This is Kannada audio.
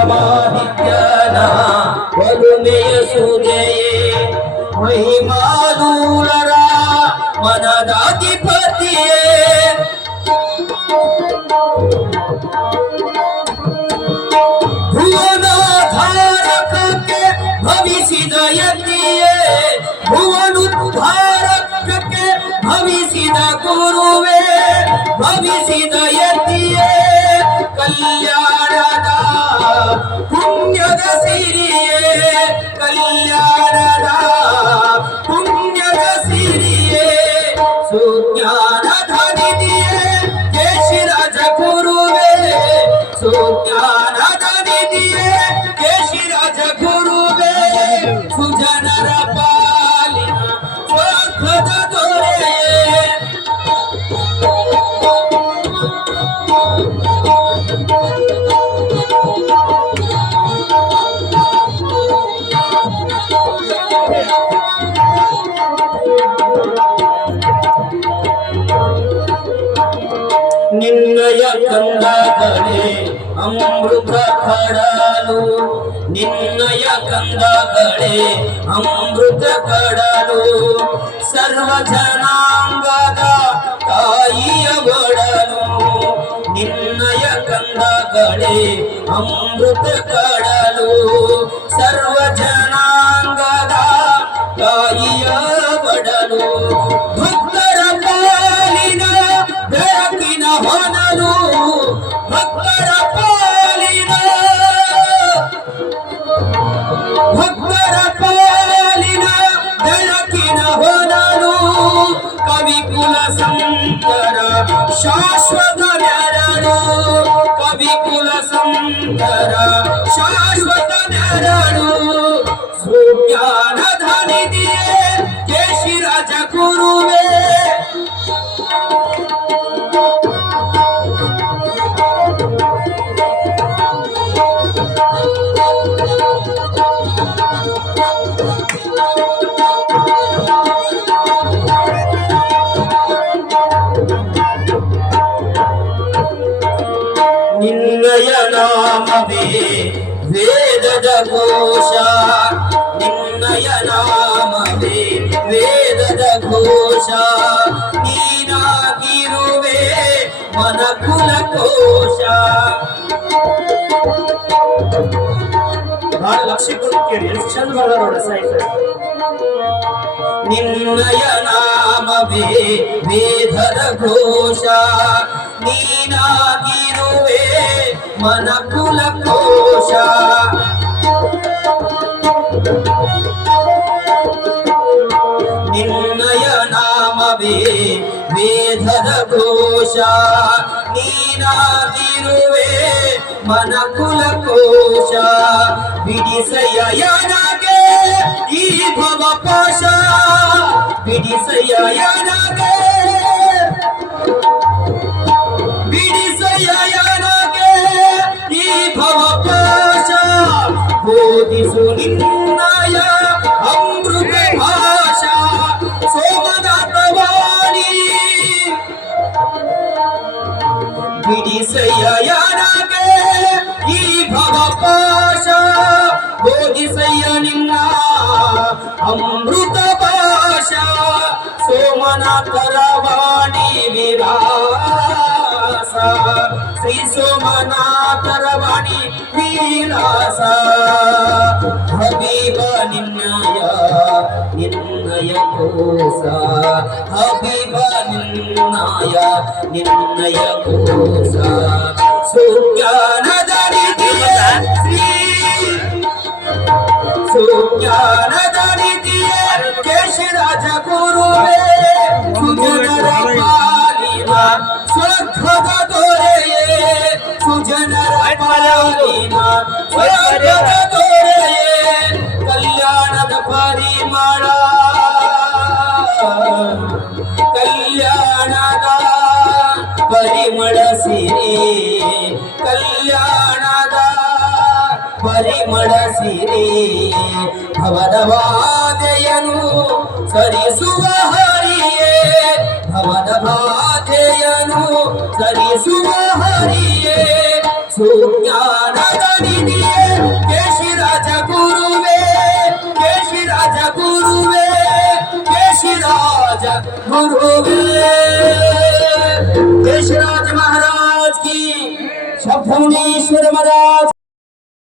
ವಿಕ್ರಮಾದಿತ್ಯನ ಒಲುಮೆಯ ಸೂರ್ಯಯೇ ಮಹಿಮಾದೂರರ ಮನದಾಧಿಪತಿಯೇ ಭುವನಾಧಾರಕಕ್ಕೆ ಭವಿಸಿದ ಯತಿಯೇ ಭುವನುದ್ಧಾರಕಕ್ಕೆ ಭವಿಸಿದ ಗುರುವೇ ಭವಿಸಿದ ಯತಿಯೇ ಕಲ್ಯಾಣದ ಪುಣ್ಯದ ಸಿರಿಯೇ ಕಲ್ಯಾಣದ ಪುಣ್ಯದ ಸಿರಿಯೇ ಸುಜ್ಞಾನದ ನಿಧಿಯೇ ಕೇಶಿರಾಜ ಗುರುವೇ ಸುಜ್ಞಾನದ ನಿಧಿಯೇ ಕೇಶಿರಾಜ ಗುರುವೇ ಸುಜನರ ಪಾಲಿನ ಸ್ವರ್ಗದ ದೊರೆಯೇ ನಿನ್ನಯ ಕಂದಗಳೇ ಅಮೃತ ಕಡಲು ನಿನ್ನಯ ಕಂದಗಳೇ ಅಮೃತ ಕಡಲು ಸರ್ವ ಜನಾಂಗದ ತಾಯಿಯ ಒಡಲು ನಿನ್ನಯ ಕಂದಗಳೇ ಅಮೃತ ಕಡಲು ಸರ್ವ ಜನಾಂಗದ ತಾಯಿಯ ಒಡಲು ಭಕ್ತರ ಪಾಲಿನ ಬೆಳಕಿನ ಹೊನಲು ಭಕ್ತರ ಪಾಲಿನ ಬೆಳಕಿನ ಹೊನಲು ಕವಿಕುಲ ಸಂತರ ಶಾಶ್ವತ ನೆರಳು ಕವಿಕುಲ ಸಂತರ ಶಾಶ್ವತ ನೆರಳು ಸುಜ್ಞಾನದ ನಿಧಿಯೇ ಕೇಶಿರಾಜ ಗುರುವೇ ನಿನ್ನಯ ನಾಮವೇ ವೇದದ ಘೋಷ ನಿನ್ನಯ ನಾಮವೇ ವೇದದ ಘೋಷ ನೀನಾಗಿರುವೆ ಮನಕುಲ ಕೋಶ ಬಹಳ ಲಕ್ಷ್ಯ ಕೊಟ್ಟು ಕೇಳಿ ಎಷ್ಟು ಚಂದ ಬರೋಣ ಸಾಹಿತ್ಯ ನಿನ್ನಯ ನಾಮವೇ ವೇದದ ಘೋಷ ನೀನಾಗಿರುವೆ ಮನಕುಲ ಕೋಶ ನಿನ್ನಯ ನಾಮವೇ ವೇದದ ಘೋಷ ನೀನಾಗಿರುವೆ ಮನಕುಲ ಕೋಶ ಬಿಡಿಸಯ್ಯನಗೆ ಈ ಭವ ಪಾಶ ಬಿಡಿಸಯ್ಯನಗೆ ಬಿಡಿಸಯ್ಯನಗೆ ಈ ಭವ ಪಾಶ ಬೋಧಿಸು ನಿನ್ನಯ ಅಮೃತ ಭಾಷಾ ಸೋಮನಾಥವಾಣಿ ಬಿಡಿಸಯ್ಯನಗೆ ಈ ಭವ ಪಾಶ ಬೋಧಿಸಯ್ಯ ನಿನ್ನ ಅಮೃತ ಭಾಷಾ ಸೋಮನಾಥರ ವಾಣಿ ವಿಲಾಸ ಶ್ರೀ ಸೋಮನಾಥರ ವಾಣಿ ವಿಲಾಸ ಹಬೀಬ ನಿನ್ನಯ ಕೋಸ ಹಬೀಬ ನಿನ್ನಯ ಕೋಸ ಸುಜ್ಞಾನದ ನಿಧಿಯೇ ಸುಜ್ಞಾನದ ನಿಧಿಯೇ ಕೇಶಿರಾಜ ಗುರುವೇ ಸುಜನರ ಪಾಲಿನ ಸ್ವರ್ಗದ ದೊರೆಯೇ ಸುಜನರ ಪಾಲಿನ ಸ್ವರ್ಗದ ದೊರೆಯೇ ಕಲ್ಯಾಣದ ಪರಿಮಳ ಕಲ್ಯಾಣದ ಪರಿಮಳ ಸಿರಿ ಕಲ್ಯಾಣದ ಪರಿಮಳ ಸಿರಿ ಭವದವಾದೆಯನು ಸರಿಸುವ ಹರಿಯೇ ಭವದವಾದೆಯನು ಸರಿಸುವ ಹರಿಯೇ ಸುಜ್ಞಾನದ राजा गुरुवे केशराज महाराज की शब्दमुनीश्वर महाराज